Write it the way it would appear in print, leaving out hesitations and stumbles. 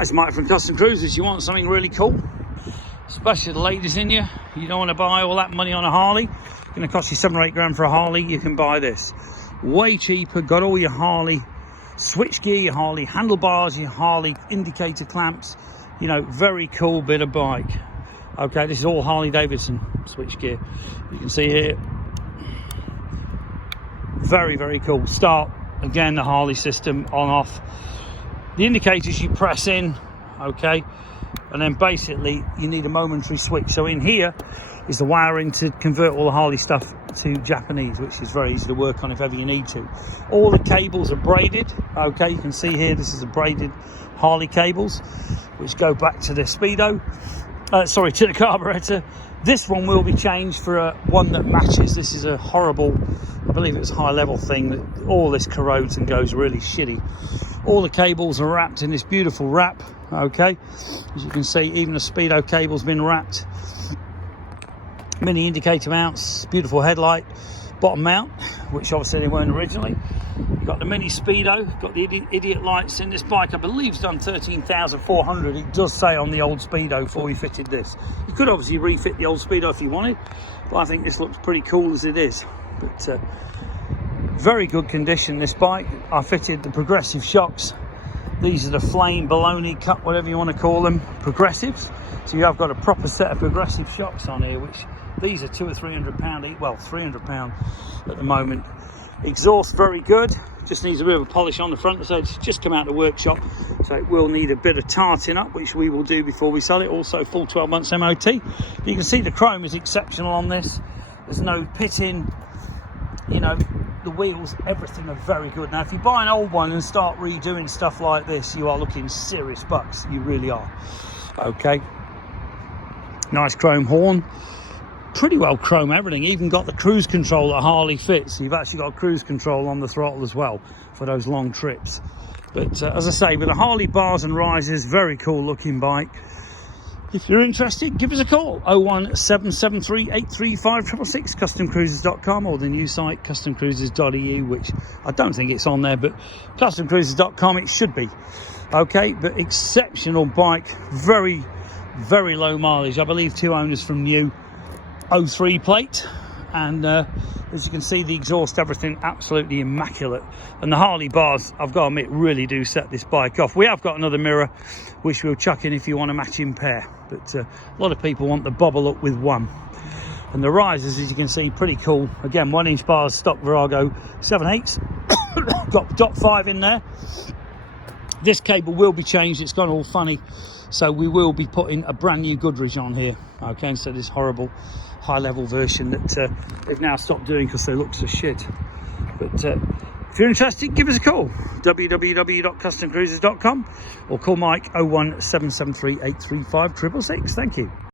Hi, it's Mike from Custom Cruisers. You want something really cool, especially the ladies in you. You don't want to buy all that money on a Harley. It's going to cost you 7 or 8 grand for a Harley. You can buy this way cheaper. Got all your Harley switch gear, your Harley handlebars, your Harley indicator clamps. You know, very cool bit of bike. Okay, this is all Harley Davidson switch gear. You can see here, very, very cool. Start, again, the Harley system on off. The indicators you press in, okay, and then basically you need a momentary switch. So in here is the wiring to convert all the Harley stuff to Japanese, which is very easy to work on if ever you need to. All the cables are braided, okay. You can see here, this is a braided Harley cables, which go back to the speedo, to the carburetor. This one will be changed for one that matches. This is a horrible, I believe it was a high level thing, that all this corrodes and goes really shitty. All the cables are wrapped in this beautiful wrap, okay. As you can see, even the speedo cable's been wrapped. Mini indicator mounts, beautiful headlight, bottom mount, which obviously they weren't originally. You've got the mini speedo, got the idiot lights in this bike. I believe it's done 13,400. It does say on the old speedo before we fitted this. You could obviously refit the old speedo if you wanted, but I think this looks pretty cool as it is. But very good condition, this bike. I fitted the progressive shocks. These are the flame baloney cut, whatever you want to call them, progressives. So you have got a proper set of progressive shocks on here, which these are £200 or £300 each. Well, £300 at the moment. Exhaust very good, just needs a bit of a polish on the front. So it's just come out of the workshop, so it will need a bit of tarting up, which we will do before we sell it. Also full 12 months MOT. You can see the chrome is exceptional on this. There's no pitting, you know, the wheels, everything are very good. Now if you buy an old one and start redoing stuff like this, you are looking serious bucks. You really are. Okay, nice chrome horn, pretty well chrome everything. Even got the cruise control that Harley fits. So you've actually got cruise control on the throttle as well for those long trips. But as I say, with the Harley bars and risers, very cool looking bike. If you're interested, give us a call, 01773 835 666, customcruisers.com, or the new site, customcruisers.eu, which I don't think it's on there, but customcruisers.com it should be. Okay, but exceptional bike, very, very low mileage. I believe 2 owners from new, 03 plate, and as you can see, the exhaust, everything absolutely immaculate. And the Harley bars, I've got to admit, really do set this bike off. We have got another mirror which we'll chuck in if you want a matching pair, but a lot of people want the bobble up with one. And the risers, as you can see, pretty cool. Again, 1-inch bars, stock Virago 7/8. Got dot 5 in there. This cable will be changed, it's gone all funny, so we will be putting a brand new Goodrich on here, okay, instead of this horrible high level version that they've now stopped doing because they look so shit. But if you're interested, give us a call, www.customcruisers.com, or call Mike 01773 835 666. Thank you.